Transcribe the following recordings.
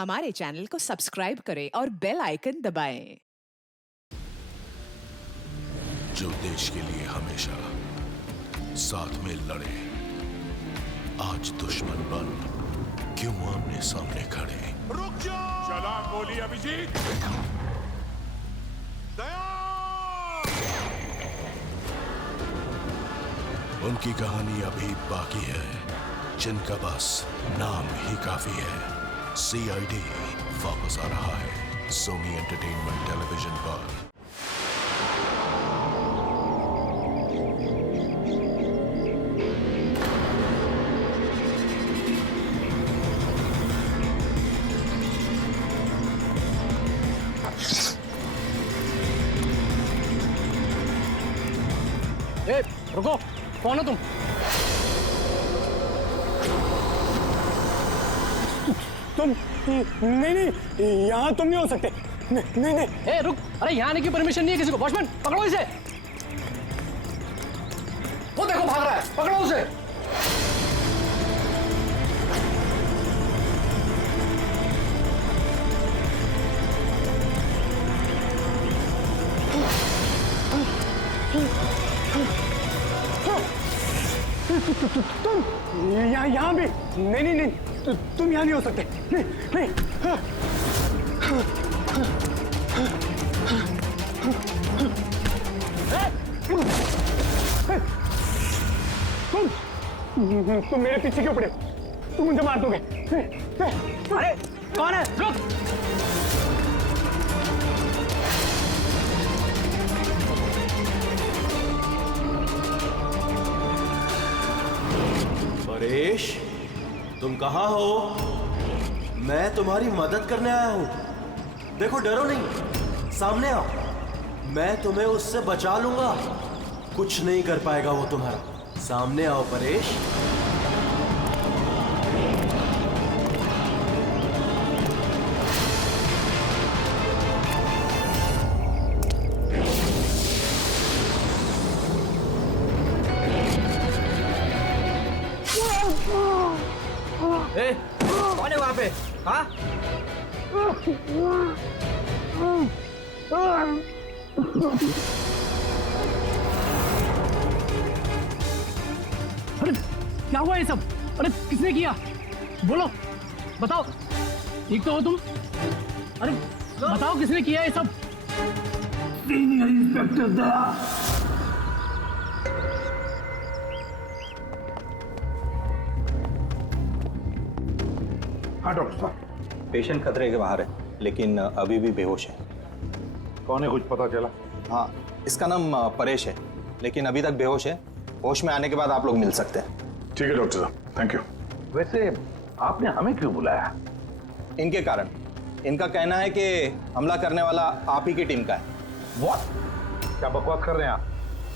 हमारे चैनल को सब्सक्राइब करें और बेल आइकन दबाएं। जो देश के लिए हमेशा साथ में लड़े, आज दुश्मन बन क्यों आमने सामने खड़े। रुक जाओ! चला गोली अभिजीत! दया! उनकी कहानी अभी बाकी है, जिनका बस नाम ही काफी है। CID वापस आ रहा है सोनी एंटरटेनमेंट टेलीविजन पर। ए, रुको, कौन हो तुम? तुम नहीं, यहाँ तुम नहीं हो सकते। नहीं। ए, रुक! अरे यहाँ आने की परमिशन नहीं है किसी को। वॉचमैन, पकड़ो इसे। वो देखो भाग रहा है, पकड़ो उसे। तुम यहाँ भी नहीं, तुम यहाँ नहीं हो सकते। नहीं। तुम मेरे पीछे क्यों पड़े? तुम मुझे मार दोगे। अरे कौन है? रुक! परेश, तुम कहाँ हो? मैं तुम्हारी मदद करने आया हूँ। देखो, डरो नहीं, सामने आओ। मैं तुम्हें उससे बचा लूंगा। कुछ नहीं कर पाएगा वो तुम्हारा। सामने आओ परेश। ए, कौन है वहां पे? हाँ? अरे क्या हुआ ये सब? अरे किसने किया? बोलो, बताओ। ठीक तो हो तुम? अरे बताओ, किसने किया ये सब? इंस्पेक्टर दया। हाँ डॉक्टर साहब। पेशेंट खतरे के बाहर है, लेकिन अभी भी बेहोश है। कौन है, कुछ पता चला? हाँ, इसका नाम परेश है, लेकिन अभी तक बेहोश है। होश में आने के बाद आप लोग मिल सकते हैं। ठीक है डॉक्टर साहब, थैंक यू। वैसे आपने हमें क्यों बुलाया? इनके कारण। इनका कहना है कि हमला करने वाला आप ही की टीम का है। What? क्या बकवास कर रहे हैं आप?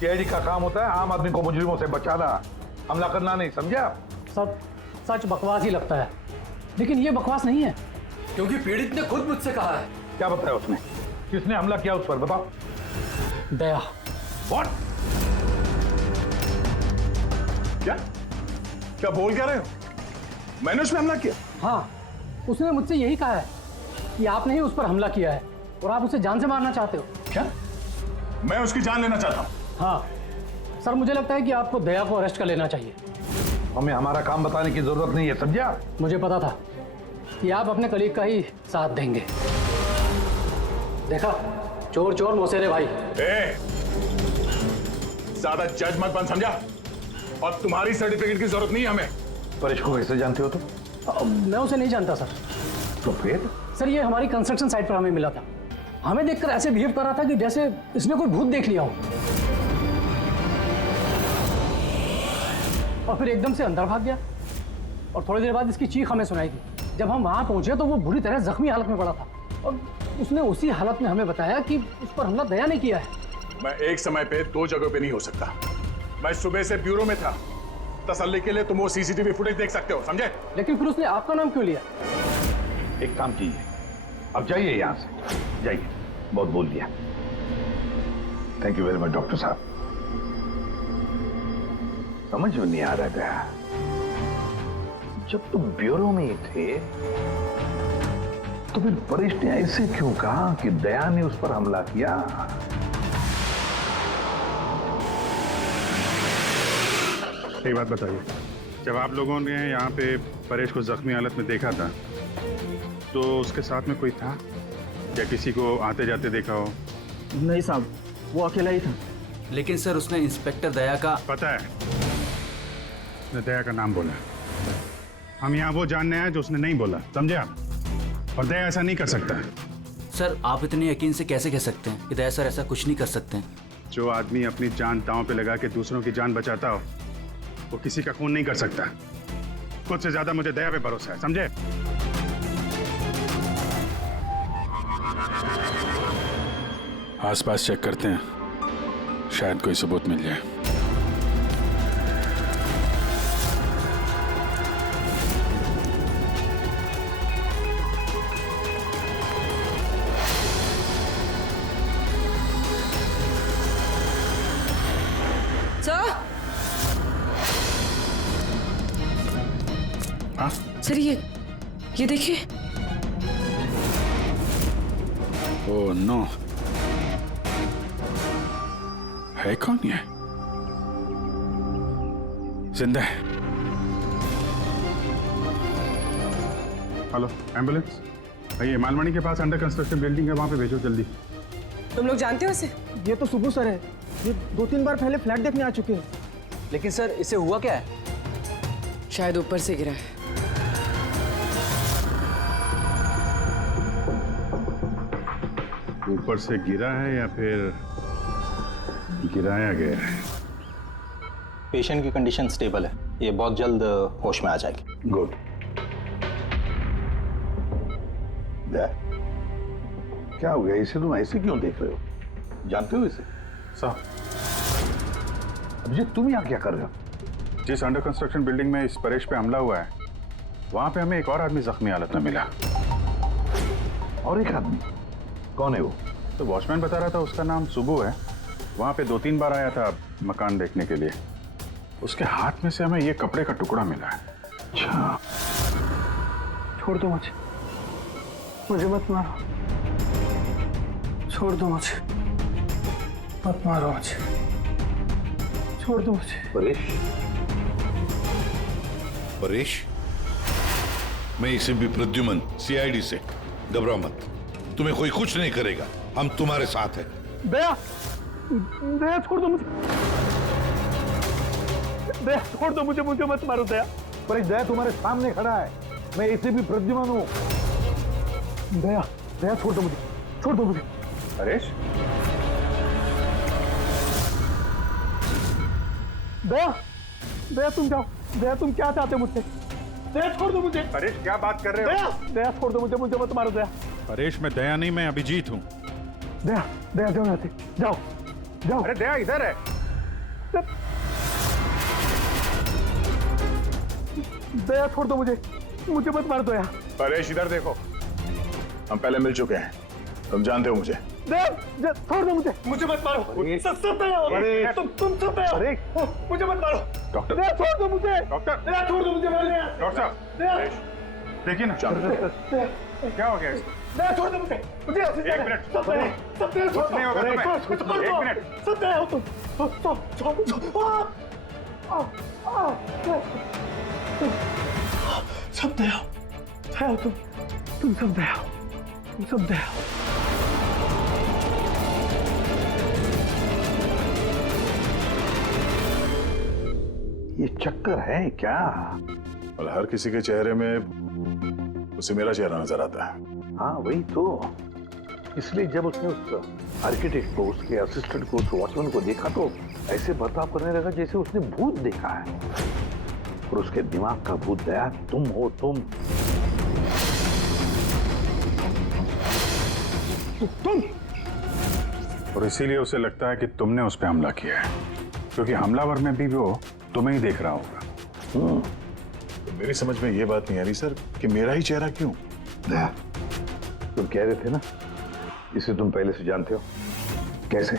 CID का काम होता है आम आदमी को मुजरिमों से बचाना, हमला करना नहीं, समझे आप? सब सच बकवास ही लगता है, लेकिन ये बकवास नहीं है, क्योंकि पीड़ित ने खुद मुझसे कहा है। क्या बताया उसने? किसने हमला किया उस पर, बताओ। दया। What? क्या बोल क्या रहे हो? मैंने उसमें हमला किया? हाँ, उसने मुझसे यही कहा है कि आपने ही उस पर हमला किया है और आप उसे जान से मारना चाहते हो। क्या? मैं उसकी जान लेना चाहता हूँ? हाँ सर, मुझे लगता है कि आपको दया को अरेस्ट कर लेना चाहिए। हमें हमारा काम बताने की जरूरत नहीं है, समझे आप? मुझे पता था कि आप अपने कलीग का ही साथ देंगे। देखा, चोर चोर मौसेरे भाई। ज्यादा जज मत बन, समझा? और तुम्हारी सर्टिफिकेट की जरूरत नहीं है हमें। परेश को कैसे जानते हो तुम? मैं उसे नहीं जानता सर। तो फिर? सर, ये हमारी कंस्ट्रक्शन साइट पर हमें मिला था। हमें देखकर ऐसे बिहेव कर रहा था कि जैसे इसने कोई भूत देख लिया हो, और फिर एकदम से अंदर भाग गया। और थोड़ी देर बाद इसकी चीख हमें सुनाई दी। जब हम वहां पहुंचे तो वो बुरी तरह जख्मी हालत में पड़ा था, और उसने उसी हालत में हमें बताया कि उस पर हमला दया ने किया है। मैं एक समय पे दो जगहों पे नहीं हो सकता। मैं सुबह से ब्यूरो में था। तसल्ली के लिए तुम वो CCTV फुटेज देख सकते हो, समझे? लेकिन फिर उसने आपका नाम क्यों लिया? एक काम कीजिए, अब जाइए यहाँ से, जाइए। बहुत बोल दिया। Thank you very much doctor साहब। समझ में नहीं आ रहा था, जब तुम ब्यूरो में ही थे तो फिर परेश ने ऐसे क्यों कहा कि दया ने उस पर हमला किया? एक बात बताइए, जब आप लोगों ने यहाँ पे परेश को जख्मी हालत में देखा था तो उसके साथ में कोई था या किसी को आते जाते देखा हो? नहीं साहब, वो अकेला ही था। लेकिन सर उसने इंस्पेक्टर दया का पता है, उसने दया का नाम बोला। हम यहाँ वो जानने आए जो उसने नहीं बोला, समझे आप? और दया ऐसा नहीं कर सकता। सर आप इतने यकीन से कैसे कह सकते हैं कि दया सर ऐसा कुछ नहीं कर सकते हैं? जो आदमी अपनी जान दांव पे लगा के दूसरों की जान बचाता हो वो किसी का खून नहीं कर सकता। खुद से ज्यादा मुझे दया पे भरोसा है, समझे? आसपास चेक करते हैं, शायद कोई सबूत मिल जाए। सर ये देखिए। ओह नो, है कौन ये? जिंदा है। हेलो, एम्बुलेंस भैया, मालवानी के पास अंडर कंस्ट्रक्शन बिल्डिंग है, वहां पे भेजो जल्दी। तुम लोग जानते हो इसे? ये तो सुबह सर है, ये 2-3 बार पहले फ्लैट देखने आ चुके हैं। लेकिन सर इसे हुआ क्या है? शायद ऊपर से गिरा है। ऊपर से गिरा है या फिर गिराया गया है? पेशेंट की कंडीशन स्टेबल है, ये बहुत जल्द होश में आ जाएगी। गुड। क्या हो गया? इसे तुम ऐसे क्यों देख रहे हो? जानते हो इसे? साहब, अभिजीत तुम यहाँ क्या कर रहे हो? जिस अंडर कंस्ट्रक्शन बिल्डिंग में इस परेश पे हमला हुआ है वहां पे हमें एक और आदमी जख्मी हालत में मिला। और एक आदमी? कौन है वो? तो वॉचमैन बता रहा था उसका नाम सुबू है, वहां पे 2-3 बार आया था मकान देखने के लिए। उसके हाथ में से हमें ये कपड़े का टुकड़ा मिला है। अच्छा, छोड़ दो मुझे मत मारो, छोड़ दो मुझे, मत मारो मुझे, छोड़ दो मुझे। परेश, परेश, मैं इसे भी प्रद्युमन सीआईडी से, घबराओ मत, तुम्हें कोई कुछ नहीं करेगा, हम तुम्हारे साथ हैं। दया, दया छोड़ दो मुझे, दया छोड़ दो मुझे, मुझे मत मारो दया। परेश, दया तुम्हारे सामने खड़ा है, मैं इसे भी प्रद्युमन हूँ। दया, दया छोड़ दो मुझे, छोड़ दो मुझे। परेश, दया, दया तुम जाओ, दया तुम क्या चाहते हो मुझसे? दया छोड़ दो मुझे। परेश क्या बात कर रहे हो? दया, दया छोड़ दो मुझे, मुझे मत मारो दया। परेश, मैं दया नहीं, मैं अभिजीत हूँ। दया, दया जाओ यहाँ से, जाओ, जाओ। अरे दया इधर है। दया छोड़ दो मुझे, मुझे मत मार दो दया। परेश इधर देखो, हम पहले मिल चुके हैं, तुम जानते हो मुझे। दया छोड़ दो मुझे, मुझे मत मारो। सब दया हो, तुम सब दया हो, मुझे मत मारो। डॉक्टर, दया छोड़ दो मुझे। डॉक्टर, दया छोड़ दो मुझे। डॉक्टर साहब, देखिए ना क्या हो गया इसको? दया छोड़ दो मुझे, मुझे एक मिनट, सब दया, सब दया कुछ नहीं होगा तुम्हें। एक मिनट, सब दया हो तुम, सब दया हो तुम सब दया हो, तुम सब दया हो। ये चक्कर है क्या? और हर किसी के चेहरे में उसे मेरा चेहरा नजर आता है। हाँ वही तो, इसलिए जब उसने उस आर्किटेक्ट को, उसके असिस्टेंट को, उस वॉचमैन को देखा तो ऐसे बर्ताव करने लगा जैसे उसने भूत देखा है। और उसके दिमाग का भूत दया तुम हो, तुम। और इसीलिए उसे लगता है कि तुमने उस पर हमला किया है, क्योंकि हमलावर में भी वो तुम्हें ही देख रहा होगा। तो मेरी समझ में ये बात नहीं आ रही सर कि मेरा ही चेहरा क्यों? दया, तुम कह रहे थे ना इसे तुम पहले से जानते हो, कैसे?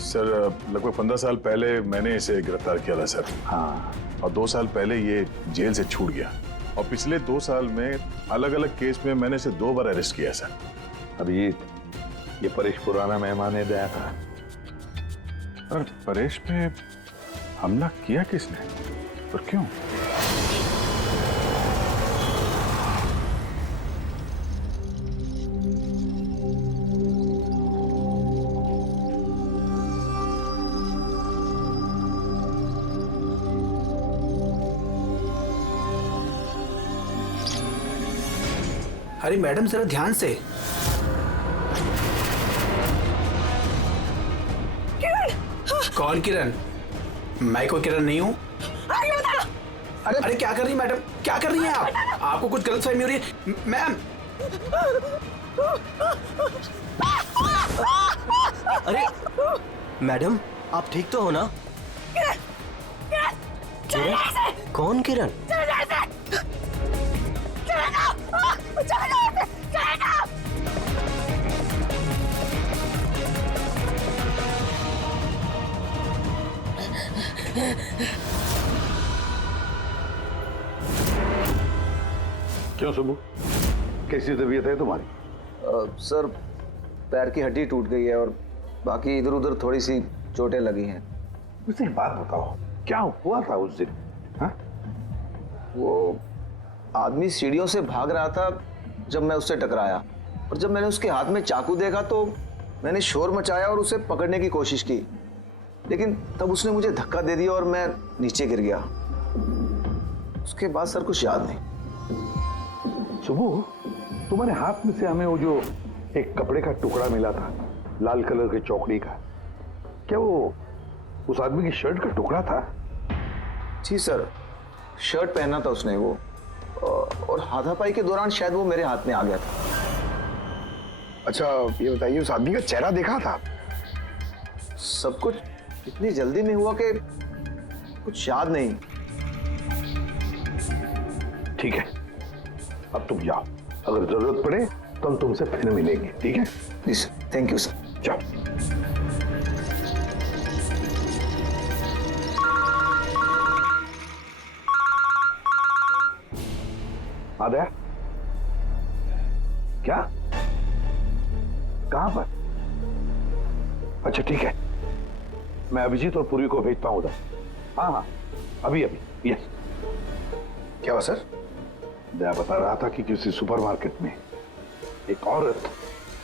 सर लगभग 15 साल पहले मैंने इसे गिरफ्तार किया था सर। हाँ, और 2 साल पहले ये जेल से छूट गया और पिछले 2 साल में अलग अलग केस में मैंने इसे 2 बार अरेस्ट किया सर। अभिजीत, ये परेश पुराना मेहमान है दया था। और परेश पे हमला किया किसने और क्यों? अरे मैडम जरा ध्यान से। कौन किरण? मैं कोई किरण नहीं हूँ। अरे क्या कर रही मैडम, क्या कर रही हैं आप? आपको कुछ गलतफहमी हो रही है मैम। अरे मैडम, आप ठीक तो हो ना? किरण? कौन किरण? क्यों सुबह, कैसी तबीयत है तुम्हारी? सर, पैर की हड्डी टूट गई है और बाकी इधर उधर थोड़ी सी चोटें लगी हैं। मुझे एक बात बताओ, क्या हुआ था उस दिन? हाँ? वो आदमी सीढ़ियों से भाग रहा था जब मैं उससे टकराया, और जब मैंने उसके हाथ में चाकू देखा तो मैंने शोर मचाया और उसे पकड़ने की कोशिश की, लेकिन तब उसने मुझे धक्का दे दिया और मैं नीचे गिर गया। उसके बाद सर कुछ याद नहीं। सुबह, तुम्हारे हाथ में से हमें वो जो एक कपड़े का टुकड़ा मिला था लाल कलर की चौकड़ी का, क्या वो उस आदमी की शर्ट का टुकड़ा था? जी सर, शर्ट पहना था उसने वो, और हाथापाई के दौरान शायद वो मेरे हाथ में आ गया था। अच्छा ये बताइए, उस आदमी का चेहरा देखा था? सब कुछ इतनी जल्दी में हुआ कि कुछ याद नहीं। ठीक है, अब तुम जाओ, अगर जरूरत पड़े तो हम तुमसे फिर मिलेंगे, ठीक है? Please, thank you sir. जाओ। आदया, क्या? कहां पर? अच्छा ठीक है, मैं अभिजीत और पूर्वी को भेजता हूं उधर। हाँ हाँ, अभी अभी। यस। क्या हुआ सर? दया बता रहा था कि किसी सुपरमार्केट में एक औरत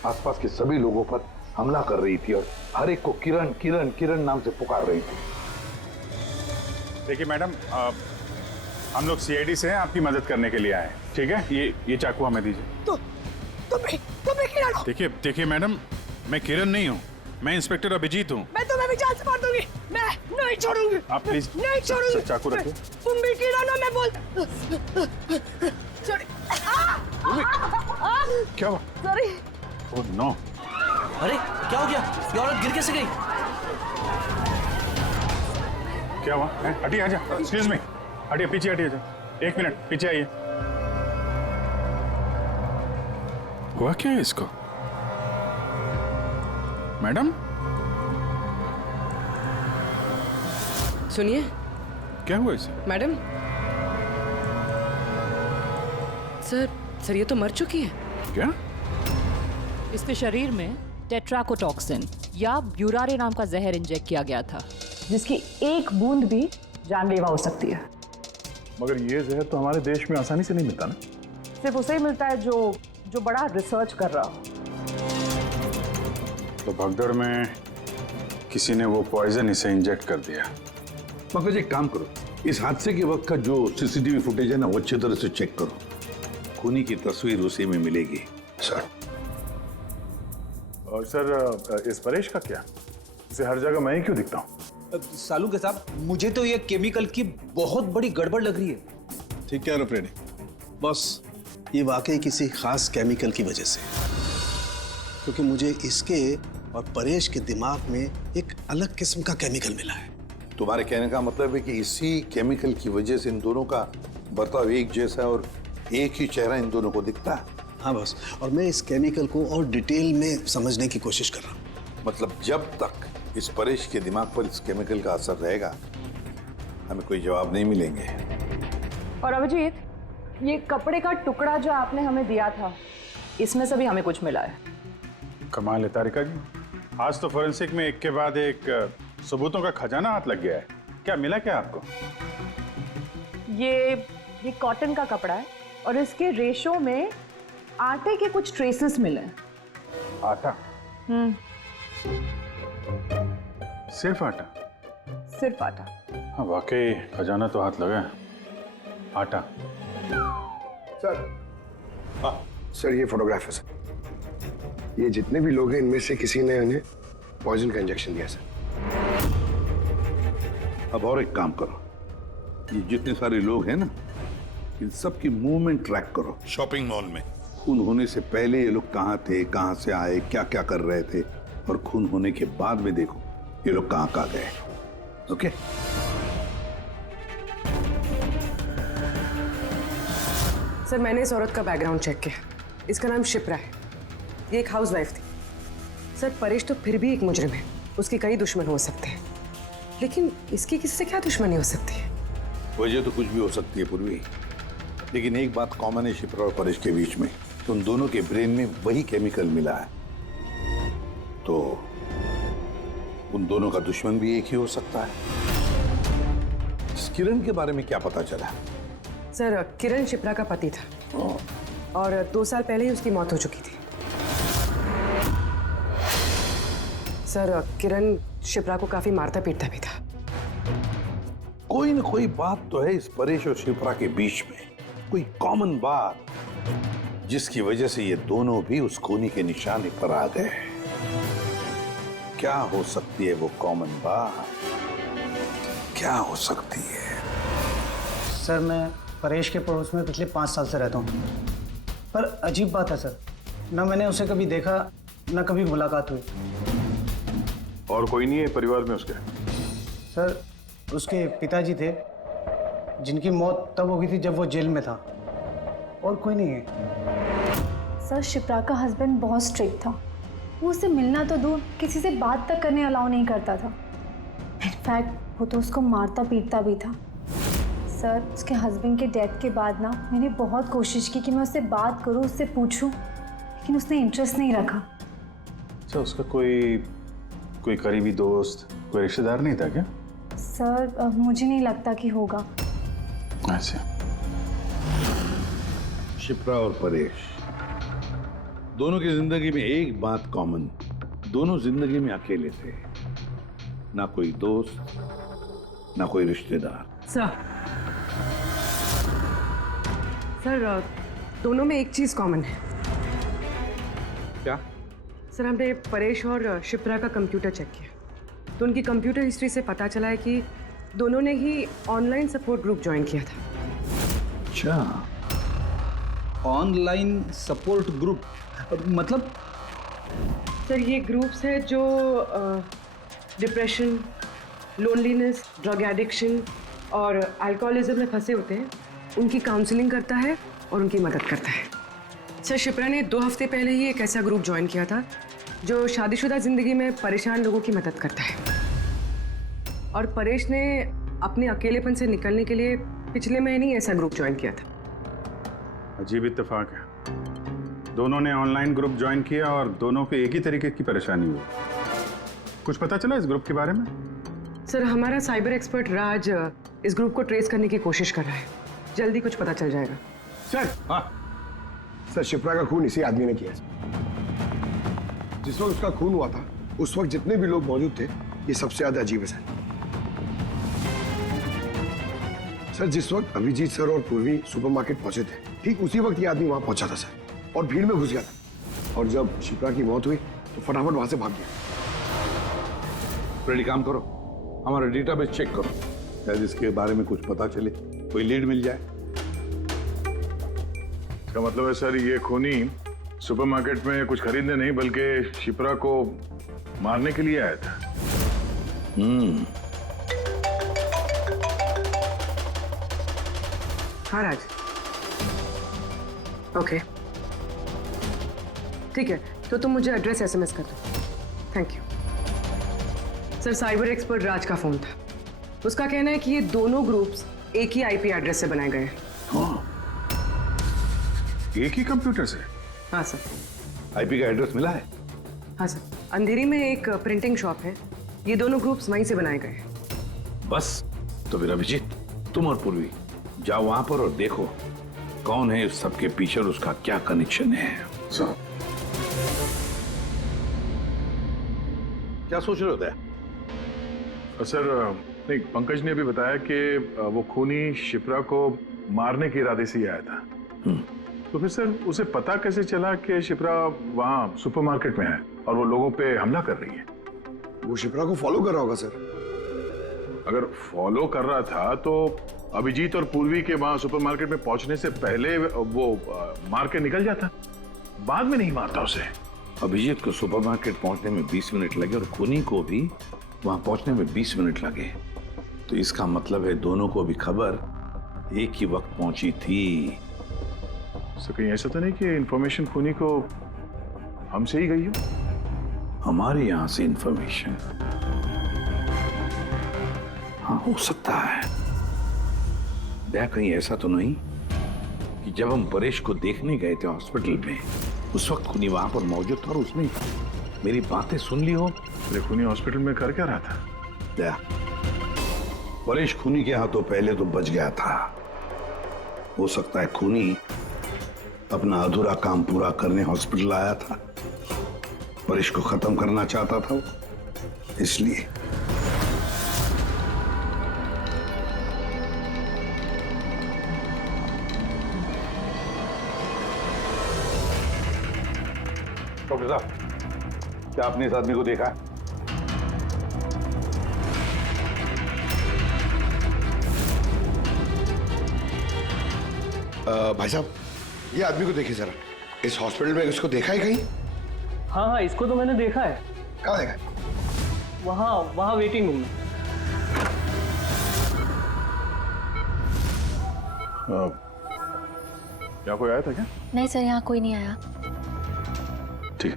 आसपास के सभी लोगों पर हमला कर रही थी और हर एक को किरण किरण किरण नाम से पुकार रही थी। देखिए मैडम, हम लोग सीआईडी से हैं, आपकी मदद करने के लिए आए हैं, ठीक है? ये चाकू हमें दीजिए। तुम्हें किरण हो? देखिए मैडम, मैं किरण नहीं हूँ, मैं इंस्पेक्टर अभिजीत हूँ। मैं तुम्हें भी जान से मार दूंगी। मैं नहीं छोड़ूंगी। आप प्लीज नहीं छोड़ूंगी। चाकू रखिए। तुम भी किरण हो, मैं बोल। क्या हुआ? सॉरी। Oh no. अरे क्या हो गया? ये औरत गिर कैसे गई? क्या हुआ? हटिए, आजा। एक्सक्यूज मी, हटिए, पीछे हटिए। 1 मिनट पीछे आइए। हुआ क्या है इसको? मैडम सुनिए। क्या हुआ इसे? मैडम, सर ये तो मर चुकी है। क्या? इसके शरीर में टेट्राकोटॉक्सिन या ब्यूरारे नाम का जहर इंजेक्ट किया गया था, जिसकी एक बूंद भी जानलेवा हो सकती है। मगर ये जहर तो हमारे देश में आसानी से नहीं मिलता ना? सिर्फ उसे ही मिलता है जो बड़ा रिसर्च कर रहा हो। तो भगदड़ में किसी ने वो पॉइजन इसे इंजेक्ट कर दिया। मगर एक काम करो, इस हादसे के वक्त का जो सीसीटीवी फुटेज है ना, वो अच्छी तरह से चेक करो। खूनी की तस्वीर उसी में मिलेगी। सर। और सर, इस परेश का क्या? इसे हर जगह मैं ही क्यों दिखता हूँ? सालू के साहब, मुझे तो ये केमिकल की बहुत बड़ी गड़बड़ लग रही है। ठीक कह रहे फ्रेडी बॉस, ये वाकई किसी खास केमिकल की वजह से, क्योंकि मुझे इसके और परेश के दिमाग में एक अलग किस्म का केमिकल मिला है। तुम्हारे कहने का मतलब है कि इसी केमिकल की वजह से इन दोनों का बर्ताव एक जैसा है और एक ही चेहरा इन दोनों को दिखता है। हाँ बॉस, और मैं इस केमिकल को और डिटेल में समझने की कोशिश कर रहा हूँ। मतलब जब तक इस परेश के दिमाग पर इस केमिकल का असर रहेगा, हमें कोई जवाब नहीं मिलेंगे। और अभिजीत, ये कपड़े का टुकड़ा जो आपने हमें दिया था, इसमें से भी हमें कुछ मिला है। कमाल है तारिका जी, आज तो फोरेंसिक में एक के बाद एक सबूतों का खजाना हाथ लग गया है। क्या मिला क्या आपको? ये कॉटन का कपड़ा है और इसके रेशों में आटे के कुछ ट्रेसेस मिले हैं। आटा? सिर्फ आटा? सिर्फ आटा। हाँ वाकई खजाना तो हाथ लगा है। आटा। सर ये फोटोग्राफ है सर। ये जितने भी लोग हैं इनमें से किसी ने उन्हें पॉइजन का इंजेक्शन दिया सर। अब और एक काम करो, ये जितने सारे लोग हैं ना, इन सब की मूवमेंट ट्रैक करो। शॉपिंग मॉल में खून होने से पहले ये लोग कहाँ थे, कहाँ से आए, क्या क्या कर रहे थे, और खून होने के बाद में देखो ये लोग कहाँ गए। ओके? सर मैंने इस औरत का बैकग्राउंड चेक किया। इसका नाम शिप्रा है। ये एक हाउसवाइफ थी। सर परेश तो फिर भी एक मुजरिम है, उसके कई दुश्मन हो सकते हैं, लेकिन इसकी किससे क्या दुश्मनी हो सकती है? वजह तो कुछ भी हो सकती है पूर्वी, लेकिन एक बात कॉमन है शिप्रा और परेश के बीच में, उन दोनों के ब्रेन में वही केमिकल मिला है। तो उन दोनों का दुश्मन भी एक ही हो सकता है। इस किरण के बारे में क्या पता चला? सर किरण शिप्रा का पति था और 2 साल पहले ही उसकी मौत हो चुकी थी। सर किरण शिप्रा को काफी मारता पीटता भी था। कोई ना कोई बात तो है इस परेश और शिप्रा के बीच में, कोई कॉमन बात, जिसकी वजह से ये दोनों भी उस खूनी के निशाने पर आ गए। क्या हो सकती है वो कॉमन बात? क्या हो सकती है? सर मैं परेश के पड़ोस में पिछले 5 साल से रहता हूँ, पर अजीब बात है सर, ना मैंने उसे कभी देखा, ना कभी मुलाकात हुई। और कोई नहीं है परिवार में उसके? सर उसके पिताजी थे, जिनकी मौत तब हो गई थी जब वो जेल में था, और कोई नहीं है। सर शिप्रा का हस्बैंड बहुत स्ट्रिक्ट था। वो उससे मिलना तो दूर, किसी से बात तक करने अलाउ नहीं करता था। इनफैक्ट वो तो उसको मारता पीटता भी था। सर उसके हस्बैंड के डेथ के बाद ना मैंने बहुत कोशिश की कि मैं उससे बात करूं, उससे पूछूं, लेकिन उसने इंटरेस्ट नहीं रखा। अच्छा, उसका कोई करीबी दोस्त, कोई रिश्तेदार नहीं था क्या? सर मुझे नहीं लगता कि होगा। अच्छा। शिप्रा और परेश दोनों की जिंदगी में एक बात कॉमन, दोनों जिंदगी में अकेले थे, ना कोई दोस्त, ना कोई रिश्तेदार। सर दोनों में एक चीज कॉमन है। क्या? सर हमने परेश और शिप्रा का कंप्यूटर चेक किया, तो उनकी कंप्यूटर हिस्ट्री से पता चला है कि दोनों ने ही ऑनलाइन सपोर्ट ग्रुप ज्वाइन किया था। अच्छा, ऑनलाइन सपोर्ट ग्रुप मतलब? सर ये ग्रुप्स है जो डिप्रेशन, लोनलीनेस, ड्रग एडिक्शन और अल्कोहलिज्म में फंसे होते हैं, उनकी काउंसलिंग करता है और उनकी मदद करता है। सर शिप्रा ने 2 हफ्ते पहले ही एक ऐसा ग्रुप ज्वाइन किया था जो शादीशुदा जिंदगी में परेशान लोगों की मदद करता है, और परेश ने अपने अकेलेपन से निकलने के लिए पिछले महीने ही ऐसा ग्रुप ज्वाइन किया था। अजीब इत्तेफाक है, दोनों ने ऑनलाइन ग्रुप ज्वाइन किया और दोनों को एक ही तरीके की परेशानी हुई। कुछ पता चला इस ग्रुप के बारे में? सर हमारा साइबर एक्सपर्ट राज इस ग्रुप को ट्रेस करने की कोशिश कर रहा है, जल्दी कुछ पता चल जाएगा। सर सर शिप्रा का खून इसी आदमी ने किया। जिस वक्त उसका खून हुआ था उस वक्त जितने भी लोग मौजूद थे, ये सबसे ज्यादा अजीब है सर। जिस वक्त अभिजीत सर और पूर्वी सुपरमार्केट पहुंचे थे, ठीक उसी वक्त ये आदमी वहां पहुंचा था सर, और भीड़ में घुस गया था, और जब शिप्रा की मौत हुई तो फटाफट वहां से भाग गया। रेडी, काम करो, हमारा डेटाबेस चेक करो, शायद इसके बारे में कुछ पता चले, कोई लीड मिल जाए। इसका मतलब है सर ये खूनी सुपरमार्केट में कुछ खरीदने नहीं बल्कि शिप्रा को मारने के लिए आया था। हाँ राज, ओके ठीक है, तो तुम मुझे एड्रेस SMS कर दो। Thank you. Sir cyber expert Raj का फोन था, उसका कहना है कि ये दोनों ग्रुप्स एक ही IP एड्रेस से बनाए गए हैं। एक ही कंप्यूटर से? हाँ सर। आईपी का एड्रेस मिला है? हाँ सर, अंधेरी में एक प्रिंटिंग शॉप है, ये दोनों ग्रुप्स वहीं से बनाए गए हैं। बस तो फिर अभिजीत, तुम और पूर्वी जाओ वहां पर और देखो कौन है इस सबके पीछे और उसका क्या कनेक्शन है। सर क्या सोच रहे होते हैं? सर नहीं, पंकज ने अभी बताया कि वो खूनी शिप्रा को मारने के इरादे से ही आया था। तो फिर सर उसे पता कैसे चला कि शिप्रा वहाँ सुपरमार्केट में है और वो लोगों पे हमला कर रही है? वो शिप्रा को फॉलो कर रहा होगा सर। अगर फॉलो कर रहा था तो अभिजीत और पूर्वी के वहाँ सुपरमार्केट में पहुंचने से पहले वो मार के निकल जाता, बाद में नहीं मारता उसे। अभिजीत को सुपरमार्केट पहुंचने में 20 मिनट लगे और खूनी को भी वहां पहुंचने में 20 मिनट लगे, तो इसका मतलब है दोनों को भी खबर एक ही वक्त पहुंची थी। सर कहीं ऐसा तो नहीं कि इंफॉर्मेशन खूनी को हमसे ही गई हो? हमारे यहां से इंफॉर्मेशन? हाँ, हो सकता है। क्या कहीं ऐसा तो नहीं कि जब हम परेश को देखने गए थे हॉस्पिटल में, उस वक्त खूनी वहां पर मौजूद था और उसने मेरी बातें सुन ली हो? खूनी हॉस्पिटल में कर क्या रहा था? क्या परेश खूनी के हाथों पहले तो बच गया था। हो सकता है खूनी अपना अधूरा काम पूरा करने हॉस्पिटल आया था, परेश को खत्म करना चाहता था इसलिए। डॉक्टर साहब, क्या आपने इस आदमी को देखा है? भाई साहब, ये आदमी को देखिए जरा, इस हॉस्पिटल में इसको देखा है कहीं? हाँ हाँ, इसको तो मैंने देखा है। कहाँ देखा है? वहाँ वेटिंग रूम में। यहाँ कोई आया था क्या? नहीं सर, यहाँ कोई नहीं आया। ठीक।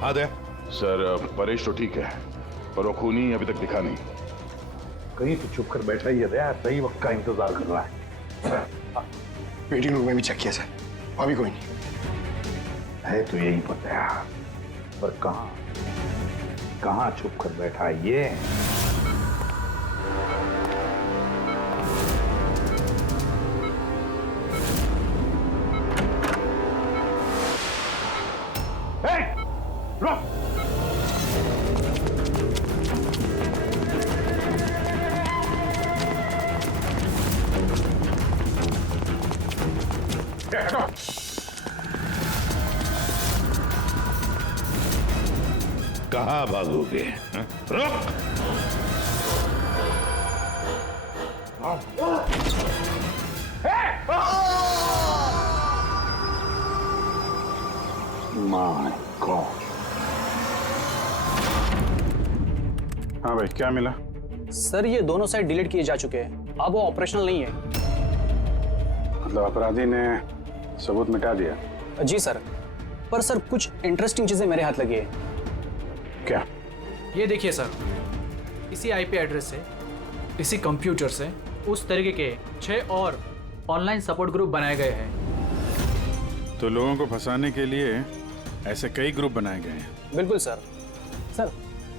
हाँ दे सर, परेश तो ठीक है पर वो खूनी अभी तक दिखा नहीं। कहीं तो छुप कर बैठा ही है दया, सही वक्त का इंतजार कर रहा है। वेटिंग रूम में भी चेक किया सर, अभी कोई नहीं है। तो यही पता है, पर कहाँ छुप कर बैठा है ये? कहाँ भागोगे? रुक! My God! हाँ भाई, क्या मिला? सर ये दोनों साइड डिलीट किए जा चुके हैं, अब वो ऑपरेशनल नहीं है। मतलब अपराधी ने सबूत मिटा दिया? जी सर, पर सर कुछ इंटरेस्टिंग चीजें मेरे हाथ लगी है। क्या? ये देखिए सर, इसी आईपी एड्रेस से, इसी कंप्यूटर से उस तरीके के 6 और ऑनलाइन सपोर्ट ग्रुप बनाए गए हैं। तो लोगों को फंसाने के लिए ऐसे कई ग्रुप बनाए गए हैं? बिल्कुल सर। सर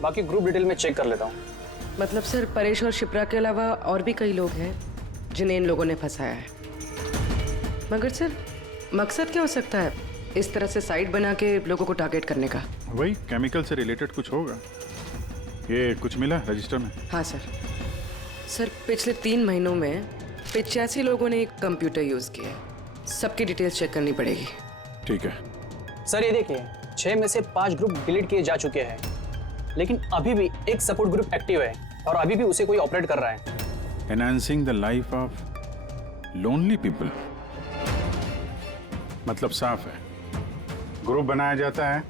बाकी ग्रुप डिटेल में चेक कर लेता हूँ। मतलब सर, परेश और शिप्रा के अलावा और भी कई लोग हैं जिन्हें इन लोगों ने फंसाया है। मगर सर मकसद क्या हो सकता है इस तरह से साइट बना के लोगों को टारगेट करने का? वही केमिकल से रिलेटेड कुछ होगा। ये कुछ मिला रजिस्टर में? हाँ सर। सर पिछले 3 महीनों में 85 लोगों ने एक कंप्यूटर यूज किया है। सबकी डिटेल्स चेक करनी पड़ेगी। ठीक है सर। ये देखिए, 6 में से 5 ग्रुप डिलीट किए जा चुके हैं, लेकिन अभी भी एक सपोर्ट ग्रुप एक्टिव है और अभी भी उसे कोई ऑपरेट कर रहा है। Enhancing the life of lonely people, मतलब साफ है, ग्रुप बनाया जाता है,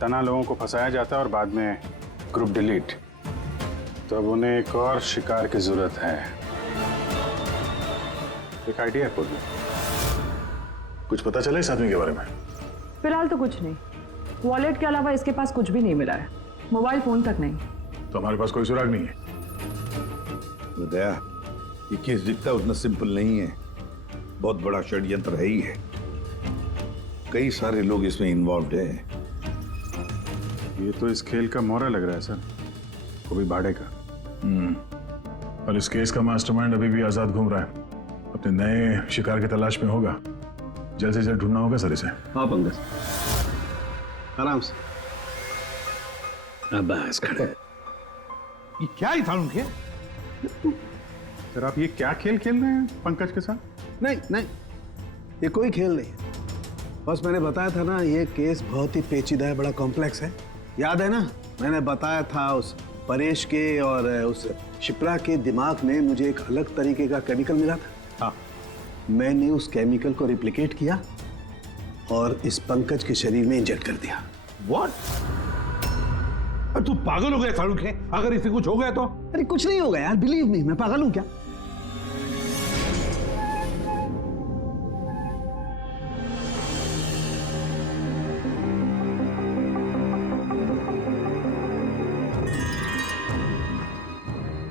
तना लोगों को फंसाया जाता है और बाद में ग्रुप डिलीट। तब उन्हें एक और शिकार की जरूरत है। एक आइडिया है पूर्वी, कुछ पता चला इस आदमी के बारे में? फिलहाल तो कुछ नहीं। वॉलेट के अलावा इसके पास कुछ भी नहीं मिला है, मोबाइल फोन तक नहीं। तो हमारे पास कोई सुराग नहीं है? दया, ये केस दिखता उतना सिंपल नहीं है, बहुत बड़ा षड्यंत्र है ही है। कई सारे लोग इसमें इन्वॉल्व हैं। ये तो इस खेल का मोहरा लग रहा है सर, वो भी भाड़े का। और इस केस का मास्टरमाइंड अभी भी आजाद घूम रहा है, अपने नए शिकार की तलाश में होगा। जल्द से जल्द ढूंढना होगा सर इसे। हाँ पंकज, आराम से। अब बस खड़े। ये क्या ही था उनके? सर आप ये क्या खेल खेल रहे हैं पंकज के साथ? नहीं नहीं, ये कोई खेल नहीं है। बस मैंने बताया था ना, ये केस बहुत ही पेचीदा है, बड़ा कॉम्प्लेक्स है। याद है ना, मैंने बताया था उस परेश के और उस शिप्रा के दिमाग में मुझे एक अलग तरीके का केमिकल मिला था। हाँ, मैंने उस केमिकल को रिप्लिकेट किया और इस पंकज के शरीर में इंजेक्ट कर दिया। What? तू पागल हो गया फारूक है? अगर इसे कुछ हो गया तो? अरे कुछ नहीं होगा यार, बिलीव मी, मैं पागल हूं क्या?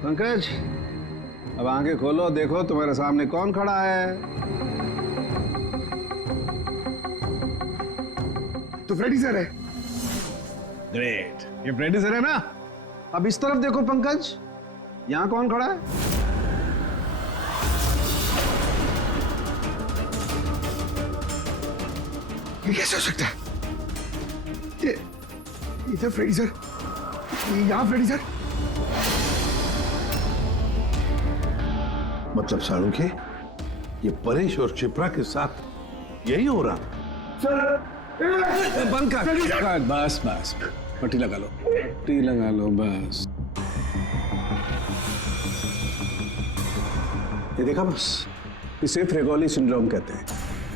पंकज, अब आंखें खोलो, देखो तुम्हारे सामने कौन खड़ा है। तो फ्रेडी सर है। ग्रेट, ये फ्रेडी सर है ना। अब इस तरफ देखो पंकज, यहां कौन खड़ा है? ये कैसे हो सकता है? ये इधर फ्रेडी सर, यहाँ फ्रेडी सर। मतलब शाहरुख है, ये परेश और शिप्रा के साथ यही हो रहा? बंद कर। बस बस, पट्टी लगा लो, पट्टी लगा लो बस। ये देखा बस, इसे फ्रेगोली सिंड्रोम कहते हैं।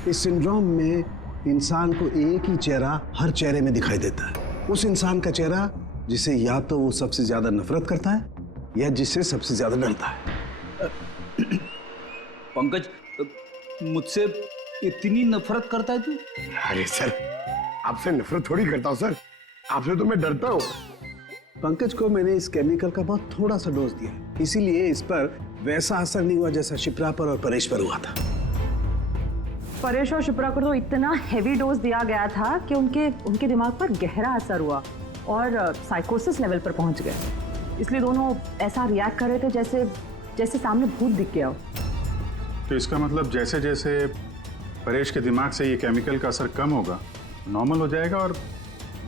इस सिंड्रोम में इंसान को एक ही चेहरा हर चेहरे में दिखाई देता है। उस इंसान का चेहरा जिसे या तो वो सबसे ज्यादा नफरत करता है या जिससे सबसे ज्यादा डरता है। पंकज, मुझसे इतनी नफरत करता है तू? अरे सर, आपसे नफरत थोड़ी करता हूँ सर, आपसे तो मैं डरता हूँ। पंकज को मैंने इस केमिकल का बहुत थोड़ा सा डोज दिया, इसीलिए इस पर वैसा असर नहीं हुआ जैसा शिप्रा पर और परेश पर हुआ था। परेश और शिप्रा को तो इतना हेवी डोज दिया गया था कि उनके दिमाग पर गहरा असर हुआ और साइकोसिस लेवल पर पहुंच गए। इसलिए दोनों ऐसा रिएक्ट कर रहे थे जैसे सामने भूत दिख गया हो। तो इसका मतलब जैसे जैसे परेश के दिमाग से ये केमिकल का असर कम होगा, नॉर्मल हो जाएगा और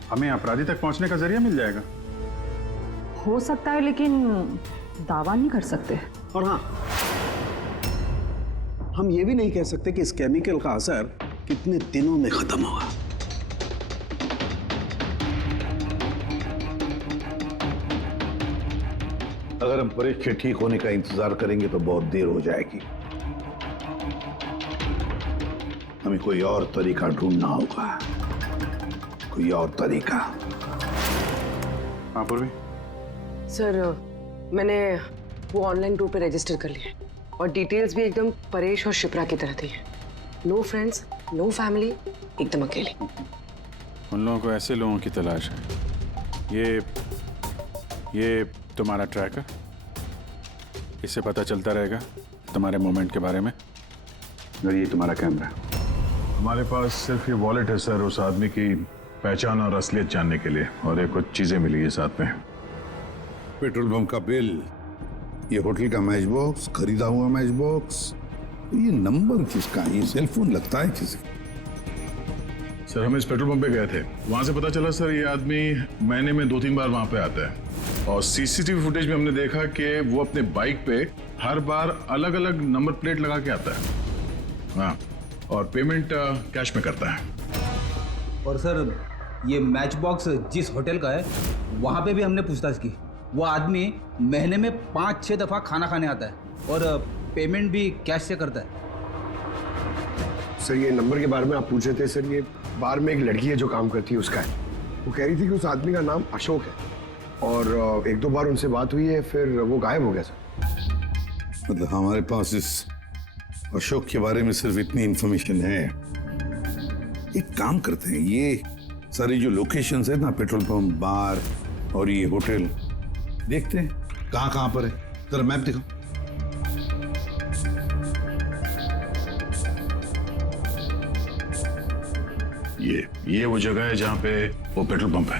हमें अपराधी तक पहुंचने का जरिया मिल जाएगा। हो सकता है, लेकिन दावा नहीं कर सकते। और हाँ, हम ये भी नहीं कह सकते कि इस केमिकल का असर कितने दिनों में खत्म होगा। अगर हम परेश के ठीक होने का इंतजार करेंगे तो बहुत देर हो जाएगी। हमें कोई और तरीका ढूंढना होगा, कोई और तरीका। हाँ पूर्वी। सर, मैंने वो ऑनलाइन ग्रुप पे रजिस्टर कर लिया है और डिटेल्स भी एकदम परेश और शिप्रा की तरह थी। नो फ्रेंड्स, नो फैमिली, एकदम अकेले। उन लोगों को ऐसे लोगों की तलाश है। ये तुम्हारा ट्रैकर, इससे पता चलता रहेगा तुम्हारे मूवमेंट के बारे में। और ये तुम्हारा कैमरा। हमारे पास सिर्फ ये वॉलेट है सर, उस आदमी की पहचान और असलियत जानने के लिए, और एक कुछ चीजें मिली है साथ में। पेट्रोल पंप का बिल, ये होटल का मैच बॉक्स, खरीदा हुआ मैच बॉक्स, ये नंबर किसका? ये सेलफोन लगता है किसी? सर हम इस पेट्रोल पंप पे गए थे, वहां से पता चला सर ये आदमी महीने में 2-3 बार वहां पे आता है। और सीसीटीवी फुटेज में हमने देखा कि वो अपने बाइक पे हर बार अलग अलग नंबर प्लेट लगा के आता है। हाँ, और पेमेंट कैश में करता है। और सर, ये मैच बॉक्स जिस होटल का है वहाँ पे भी हमने पूछताछ की। वो आदमी महीने में 5-6 दफ़ा खाना खाने आता है और पेमेंट भी कैश से करता है। सर ये नंबर के बारे में आप पूछ रहे थे सर, ये बार में एक लड़की है जो काम करती है उसका है। वो कह रही थी कि उस आदमी का नाम अशोक है और 1-2 बार उनसे बात हुई है, फिर वो गायब हो गया सर। मतलब हमारे पास इस अशोक के बारे में सिर्फ इतनी इंफॉर्मेशन है। एक काम करते हैं, ये सारी जो लोकेशंस है ना, पेट्रोल पंप, बार और ये होटल, देखते हैं कहाँ पर है। जरा मैप दिखाओ। ये वो जगह है जहाँ पे वो पेट्रोल पंप है।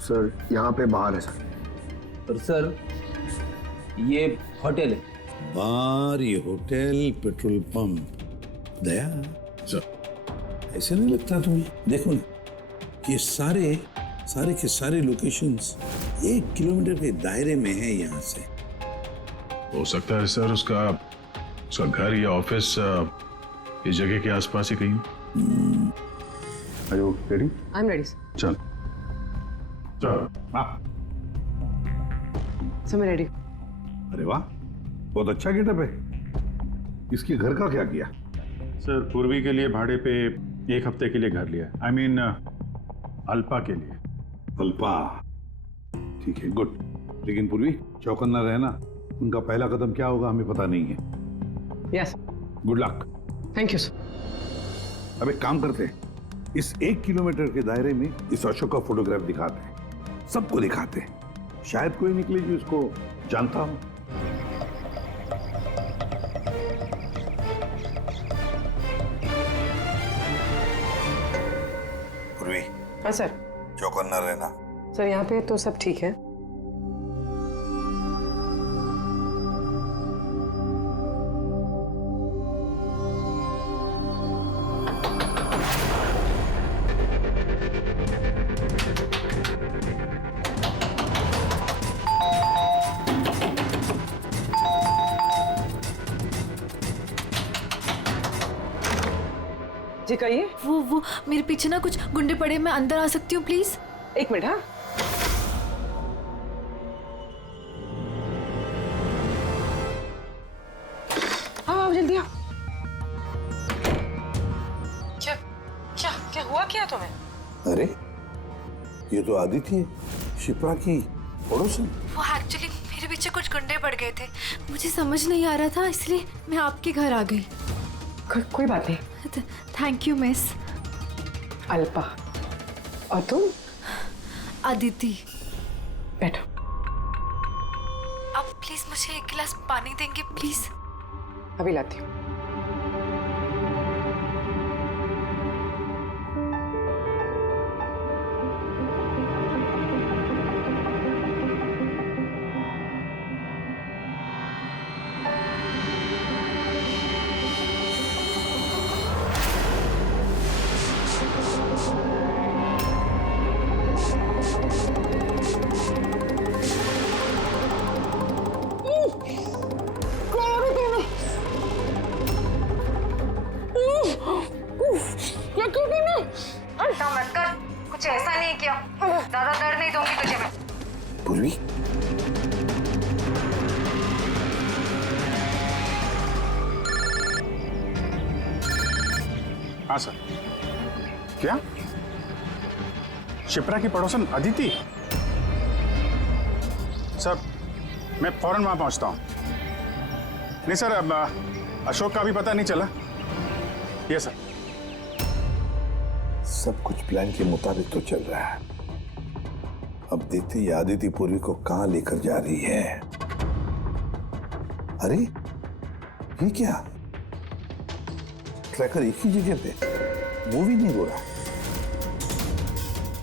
सर यहाँ पे बाहर है सर। और सर ये होटल है। बार, ये होटल, पेट्रोल पंप। दया सर, ऐसे नहीं लगता तुम्हें? देखो ना, ये सारे के सारे लोकेशंस 1 किलोमीटर के दायरे में है यहाँ से। हो सकता है सर उसका घर या ऑफिस इस जगह के आसपास ही कहीं। Are you ready? I'm ready, sir. चल चल। हाँ सर मैं रेडी। अरे वाह, बहुत अच्छा गेटअप है। इसके घर का क्या किया? सर, पूर्वी के लिए भाड़े पे 1 हफ्ते के लिए घर लिया। I mean, अल्पा के लिए। अल्पा, ठीक है, गुड। लेकिन पूर्वी, चौकन्ना रहना। उनका पहला कदम क्या होगा हमें पता नहीं है। Yes. Good luck. Thank you sir. अब एक काम करते हैं, इस 1 किलोमीटर के दायरे में इस अशोक का फोटोग्राफ दिखाते हैं, सबको दिखाते हैं। शायद कोई निकले जो इसको जानता हो। पूर्वी। हाँ सर। चौकन्ना रहना। सर यहाँ पे तो सब ठीक है। जी कहिए। वो मेरे पीछे ना कुछ गुंडे पड़े, मैं अंदर आ सकती हूँ प्लीज? 1 मिनट। हाँ हाँ जल्दी आओ। क्या क्या क्या हुआ क्या तुम्हें? अरे ये तो आदिति है, शिप्रा की पड़ोसन। वो एक्चुअली मेरे पीछे कुछ गुंडे पड़ गए थे, मुझे समझ नहीं आ रहा था, इसलिए मैं आपके घर आ गई। कोई बात नहीं। Thank you miss. अल्पा। और तुम? अदिति। बैठो। आप प्लीज मुझे 1 गिलास पानी देंगे प्लीज? अभी लाती हूँ। कुछ ऐसा नहीं किया, ज्यादा दर्द नहीं दूंगी तुझे मैं। पूर्वी, हाँ सर। क्या? शिप्रा की पड़ोसन अदिति? सर, मैं फौरन वहां पहुंचता हूं। नहीं सर, अब अशोक का भी पता नहीं चला। ये सर। सब कुछ प्लान के मुताबिक तो चल रहा है। अब देखते हैं आदिति पूर्वी को कहां लेकर जा रही है। अरे ये क्या, ट्रैकर एक ही जगह पे मूवी नहीं हो रहा?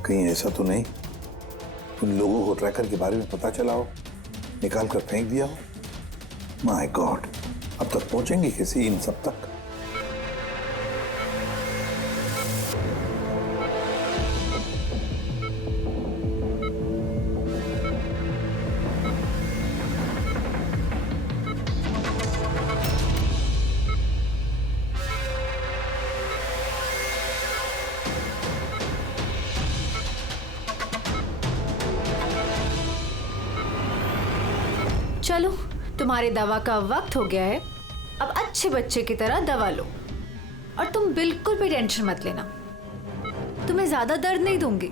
कहीं ऐसा तो नहीं उन लोगों को ट्रैकर के बारे में पता चला हो, निकाल कर फेंक दिया हो? माय गॉड, अब तक पहुंचेंगे कैसे इन सब तक? चलो, तुम्हारे दवा का वक्त हो गया है। अब अच्छे बच्चे की तरह दवा लो और तुम बिल्कुल भी टेंशन मत लेना, तुम्हें ज्यादा दर्द नहीं दूंगी।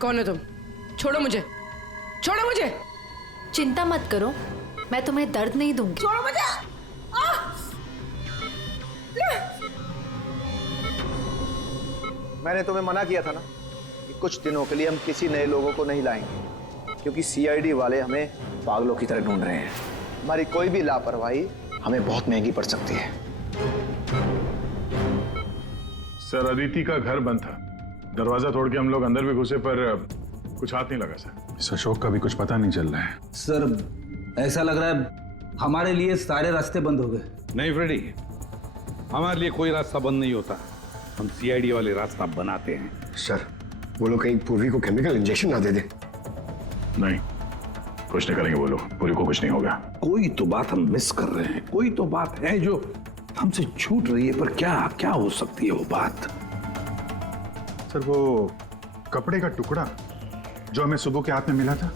कौन हो तुम? छोड़ो मुझे, छोड़ो मुझे। चिंता मत करो, मैं तुम्हें दर्द नहीं दूंगी। छोड़ो मुझे। मैंने तुम्हें मना किया था ना कि कुछ दिनों के लिए हम किसी नए लोगों को नहीं लाएंगे, क्योंकि सीआईडी वाले हमें पागलों की तरह ढूंढ रहे हैं। हमारी कोई भी लापरवाही हमें बहुत महंगी पड़ सकती है। सर अदिति का घर बंद था, दरवाजा तोड़ के हम लोग अंदर भी घुसे पर कुछ हाथ नहीं लगा सर। इस अशोक का भी कुछ पता नहीं चल रहा है। सर ऐसा लग रहा है हमारे लिए सारे रास्ते बंद हो गए। नहीं फ्रेडी, हमारे लिए कोई रास्ता बंद नहीं होता, हम सीआईडी वाले रास्ता बनाते हैं। सर वो लोग कहीं पूर्वी को केमिकल इंजेक्शन ना दे दे। नहीं, कुछ नहीं करेंगे वो लोग, पूरी को कुछ नहीं होगा। कोई तो बात हम मिस कर रहे हैं, कोई तो बात है जो हमसे छूट रही है, पर क्या क्या हो सकती है वो बात? सर वो कपड़े का टुकड़ा जो हमें सुबह के हाथ में मिला था,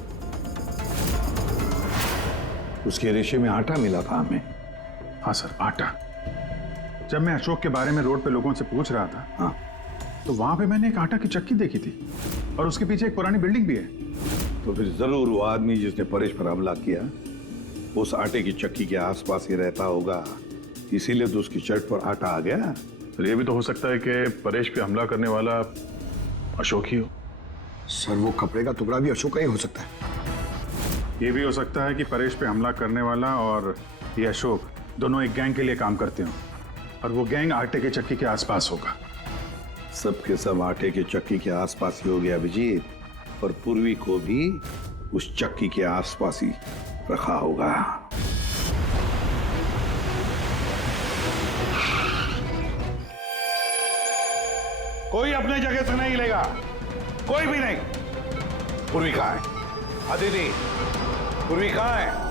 उसके रेशे में आटा मिला था हमें। हाँ सर, आटा। जब मैं अशोक के बारे में रोड पे लोगों से पूछ रहा था, हाँ, तो वहां पे मैंने एक आटा की चक्की देखी थी और उसके पीछे एक पुरानी बिल्डिंग भी है। तो फिर जरूर वो आदमी जिसने परेश पर हमला किया उस आटे की चक्की के आसपास ही रहता होगा, इसीलिए तो उसकी शर्ट पर आटा आ गया। तो ये भी तो हो सकता है कि परेश पे हमला करने वाला अशोक ही हो। सर वो कपड़े का टुकड़ा भी अशोक का ही हो सकता है। ये भी हो सकता है कि परेश पे हमला करने वाला और ये अशोक दोनों एक गैंग के लिए काम करते हो और वो गैंग आटे के चक्की के आसपास होगा। सबके सब आटे के चक्की के आसपास ही हो गया अभिजीत, और पूर्वी को भी उस चक्की के आसपास ही रखा होगा। कोई अपने जगह से नहीं लेगा, कोई भी नहीं। पूर्वी कहाँ है? अदिति, पूर्वी कहाँ है?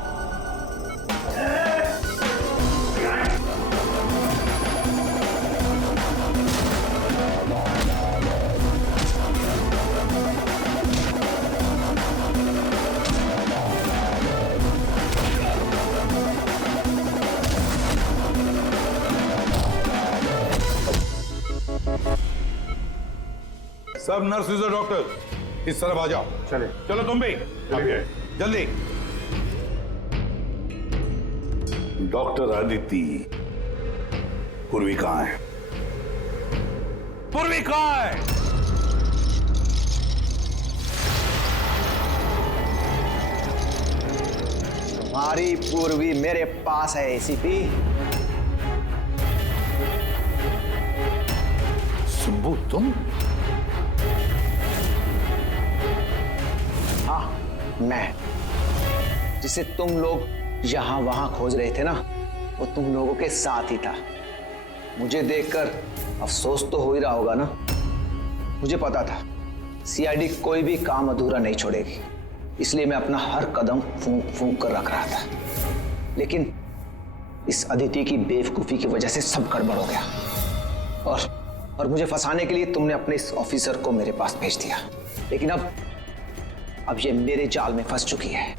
सब नर्सेज और डॉक्टर इस तरफ आ जाओ। चले, चलो तुम भी जल्दी। डॉक्टर अदिति, पूर्वी कहाँ है? पूर्वी कहाँ है? तुम्हारी पूर्वी मेरे पास है एसीपी। सुब्बू तुम? हाँ मैं, जिसे तुम लोग यहां वहां खोज रहे थे ना, वो तुम लोगों के साथ ही था। मुझे देखकर अफसोस तो हो ही रहा होगा ना। मुझे पता था सीआईडी कोई भी काम अधूरा नहीं छोड़ेगी, इसलिए मैं अपना हर कदम फूंक फूंक कर रख रहा था। लेकिन इस अदिति की बेवकूफी की वजह से सब गड़बड़ हो गया और मुझे फंसाने के लिए तुमने अपने इस ऑफिसर को मेरे पास भेज दिया। लेकिन अब ये मेरे जाल में फंस चुकी है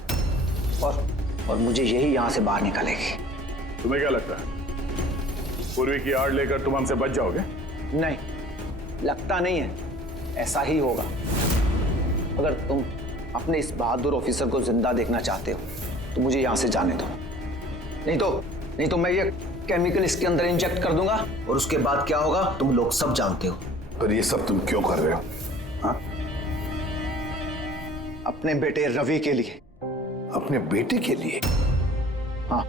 और मुझे यही यहां से बाहर निकालेगी। तुम्हें क्या लगता है पूर्वी की आड़ लेकर तुम हमसे बच जाओगे? नहीं, लगता नहीं है, ऐसा ही होगा। अगर तुम अपने इस बहादुर ऑफिसर को जिंदा देखना चाहते हो तो मुझे यहां से जाने दो, नहीं तो मैं ये केमिकल इसके अंदर इंजेक्ट कर दूंगा और उसके बाद क्या होगा तुम लोग सब जानते हो। पर ये सब तुम क्यों कर रहे हो? हाँ? अपने बेटे रवि के लिए। अपने बेटे के लिए? हाँ,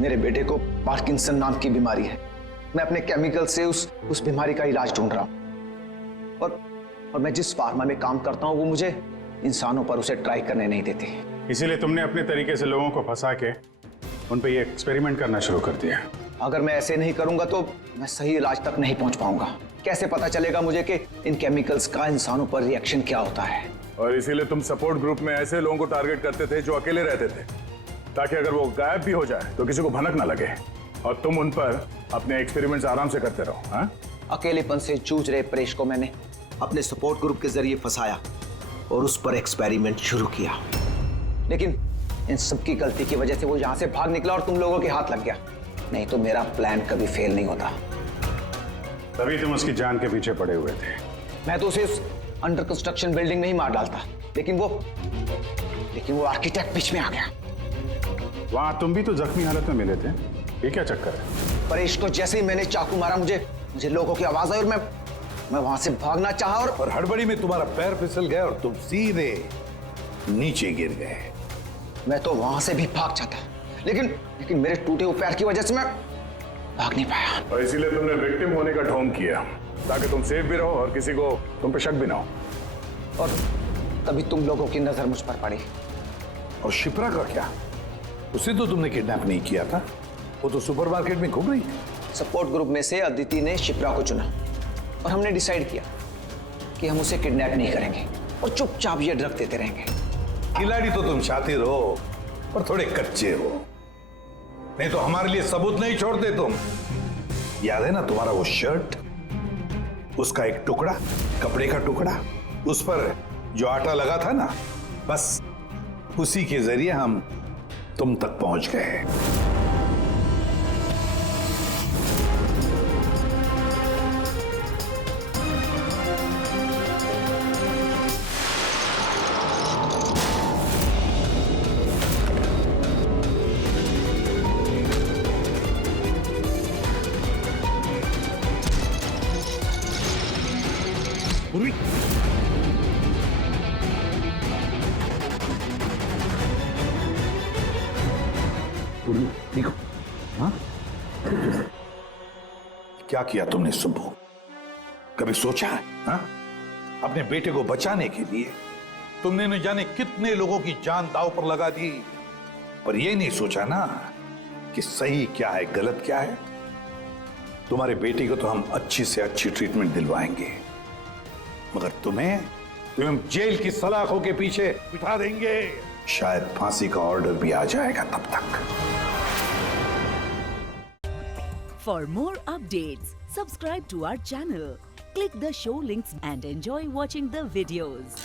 मेरे बेटे को पार्किंसन नाम की बीमारी है। मैं अपने केमिकल से उस बीमारी का इलाज ढूंढ रहा हूं और मैं जिस फार्मा में काम करता हूं वो मुझे इंसानों पर उसे ट्राई करने नहीं देती। इसीलिए तुमने अपने तरीके से लोगों को फंसा के उन पे ये एक्सपेरिमेंट करना शुरू कर दिया। अगर मैं ऐसे नहीं करूंगा तो मैं सही इलाज तक नहीं पहुंच पाऊंगा। कैसे पता चलेगा मुझे कि इन केमिकल्स का इंसानों पर रिएक्शन क्या होता है? और इसीलिए तुम सपोर्ट ग्रुप में ऐसे लोगों को टारगेट करते थे जो अकेले रहते थे, ताकि अगर वो गायब भी हो जाए तो किसी को भनक ना लगे और तुम उन पर अपने एक्सपेरिमेंट्स आराम से करते रहो। हाँ? अकेलेपन से जूझ रहे परेश को मैंने अपने सपोर्ट ग्रुप के जरिए फंसाया और उस पर एक्सपेरिमेंट शुरू किया। लेकिन इन सबकी गलती की वजह से वो यहां से भाग निकला और तुम लोगों के हाथ लग गया। नहीं तो मेरा प्लान कभी फेल नहीं होता। तभी तुम उसकी जान के पीछे पड़े हुए थे। मैं तो उसे अंडर कंस्ट्रक्शन बिल्डिंग में ही मार डालता, लेकिन वो आर्किटेक्ट बीच में आ गया। वहां तुम भी तो जख्मी हालत में मिले थे, ये क्या चक्कर है? परेश को जैसे ही मैंने चाकू मारा मुझे लोगों की आवाज आई और मैं वहां से भागना चाहा और हड़बड़ी में तुम्हारा पैर फिसल गया और तुम सीधे नीचे गिर गए। मैं तो वहां से भी भाग जाता, लेकिन मेरे टूटे हुए पैर की वजह से मैं भाग नहीं पाया। और इसीलिए तुमने विक्टिम होने का ढोंग किया। ताकि तुम सेफ भी रहो और किसी को तुम पे शक भी ना हो। और तभी तुम लोगों की नजर मुझ पर पड़ी। और शिप्रा का क्या? उसे तो तुमने किडनैप नहीं किया था, वो तो सुपरमार्केट में घूम रही थी। सपोर्ट ग्रुप में से अदिति ने शिप्रा को चुना और हमने डिसाइड किया कि हम उसे किडनैप नहीं करेंगे और चुपचाप ये ड्रग देते रहेंगे। खिलाड़ी तो तुम शातिर हो पर थोड़े कच्चे हो, नहीं तो हमारे लिए सबूत नहीं छोड़ते तुम। याद है ना तुम्हारा वो शर्ट, उसका एक टुकड़ा, कपड़े का टुकड़ा, उस पर जो आटा लगा था ना, बस उसी के जरिए हम तुम तक पहुंच गए। पूर्वी, पूर्वी देखो। हाँ, क्या किया तुमने सुब्बू? कभी सोचा है? हाँ? अपने बेटे को बचाने के लिए तुमने न जाने कितने लोगों की जान दांव पर लगा दी, पर यह नहीं सोचा ना कि सही क्या है गलत क्या है। तुम्हारे बेटे को तो हम अच्छी से अच्छी ट्रीटमेंट दिलवाएंगे, मगर तुम्हें जेल की सलाखों के पीछे बिठा देंगे। शायद फांसी का ऑर्डर भी आ जाएगा तब तक। For more updates, subscribe to our channel, click the show links and enjoy watching the videos.